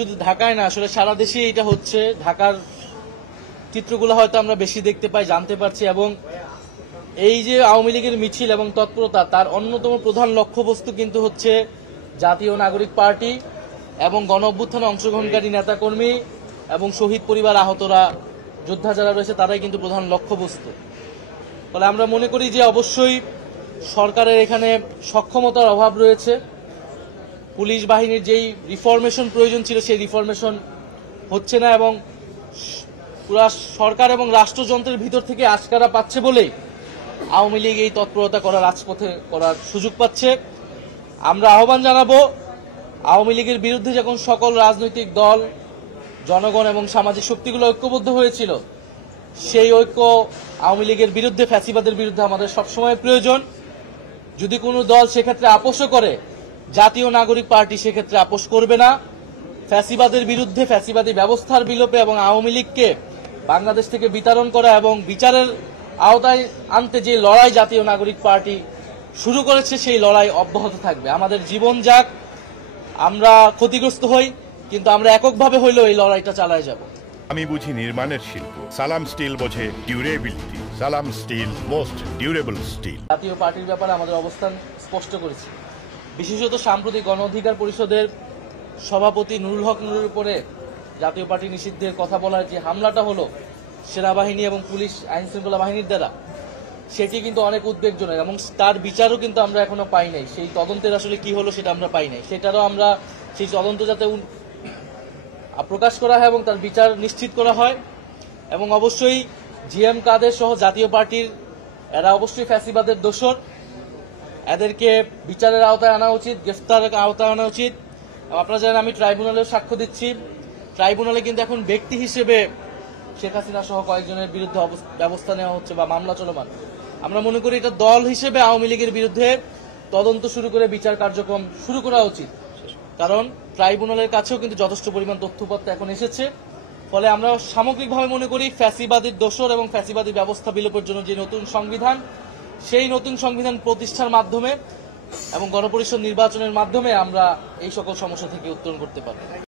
শুধু ঢাকায় না, আসলে সারা দেশে এটা হচ্ছে। ঢাকার চিত্রগুলো হয়তো আমরা বেশি দেখতে পাই, জানতে পারছি, এবং এই যে আওয়ামী লীগের মিছিল এবং তৎপরতা, তার অন্যতম প্রধান লক্ষ্যবস্তু কিন্তু হচ্ছে জাতীয় নাগরিক পার্টি এবং গণ অভ্যুত্থানে অংশগ্রহণকারী নেতাকর্মী এবং শহীদ পরিবার, আহতরা, যোদ্ধা যারা রয়েছে, তারাই কিন্তু প্রধান লক্ষ্যবস্তু। ফলে আমরা মনে করি যে অবশ্যই সরকারের এখানে সক্ষমতার অভাব রয়েছে। পুলিশ বাহিনীর যেই রিফরমেশন প্রয়োজন ছিল সেই রিফরমেশন হচ্ছে না, এবং পুরা সরকার এবং রাষ্ট্রযন্ত্রের ভিতর থেকে আশকারা পাচ্ছে বলেই আওয়ামী লীগ এই তৎপরতা করার রাজপথে করার সুযোগ পাচ্ছে। আমরা আহ্বান জানাবো, আওয়ামী লীগের বিরুদ্ধে যখন সকল রাজনৈতিক দল, জনগণ এবং সামাজিক শক্তিগুলো ঐক্যবদ্ধ হয়েছিল, সেই ঐক্য আওয়ামী লীগের বিরুদ্ধে, ফ্যাসিবাদের বিরুদ্ধে আমাদের সবসময় প্রয়োজন। যদি কোনো দল সেক্ষেত্রে আপোষও করে, জাতীয় নাগরিক পার্টি সেক্ষেত্রে আপোষ করবে না। ফ্যাসিবাদের বিরুদ্ধে, ফ্যাসিবাদী ব্যবস্থার বিলোপে এবং আওয়ামী লীগকে বাংলাদেশ থেকে বিতাড়ন করা এবং বিচারের আওতায় আনতে যে লড়াই জাতীয় নাগরিক পার্টি শুরু করেছে, সেই লড়াই অব্যাহত থাকবে। আমাদের জীবন যাক, আমরা ক্ষতিগ্রস্ত হই, কিন্তু আমরা এককভাবে হইলেও এই লড়াইটা চালায় যাব। আমি বুঝি নির্মাণের শিল্প, সালাম স্টিল বোঝে ডিউরেবিলিটি। সালাম স্টিল, মোস্ট ডিউরেবল স্টিল। জাতীয় পার্টির ব্যাপারে আমাদের অবস্থান স্পষ্ট করেছি। বিশেষত সাম্প্রতিক গণ অধিকার পরিষদের সভাপতি নুরুল হক নুরের উপরে জাতীয় পার্টি নিষিদ্ধের কথা বলার যে হামলাটা হলো সেনাবাহিনী এবং পুলিশ আইন শৃঙ্খলা বাহিনীর দ্বারা, সেটি কিন্তু অনেক উদ্বেগজনক, এবং তার বিচারও কিন্তু আমরা এখনো পাই নাই। সেই তদন্তের আসলে কি হলো সেটা আমরা পাই নাই। সেটারও আমরা সেই তদন্ত যাতে প্রকাশ করা হয় এবং তার বিচার নিশ্চিত করা হয়। এবং অবশ্যই জিএম কাদের সহ জাতীয় পার্টির এরা অবশ্যই ফ্যাসিবাদের দোসর, এদেরকে বিচারের আওতায় আনা উচিত, গ্রেফতারের আওতায় আনা উচিত। আপনারা জানেন আমি ট্রাইব্যুনালেও সাক্ষ্য দিচ্ছি। ট্রাইব্যুনালে কিন্তু এখন ব্যক্তি হিসেবে শেখ হাসিনা সহ কয়েকজনের বিরুদ্ধে ব্যবস্থা নেওয়া হচ্ছে বা মামলা চলমান। আমরা মনে করি এটা দল হিসেবে আওয়ামী লীগের বিরুদ্ধে তদন্ত শুরু করে বিচার কার্যক্রম শুরু করা উচিত, কারণ ট্রাইব্যুনালের কাছেও কিন্তু যথেষ্ট পরিমাণ তথ্যপত্র এখন এসেছে। ফলে আমরা সামগ্রিকভাবে মনে করি ফ্যাসিবাদীর দোসর এবং ফ্যাসিবাদী ব্যবস্থা বিলোপের জন্য যে নতুন সংবিধান, সেই নতুন সংবিধান প্রতিষ্ঠার মাধ্যমে এবং গণপরিষদ নির্বাচনের মাধ্যমে আমরা এই সকল সমস্যা থেকে উত্তরণ করতে পারব।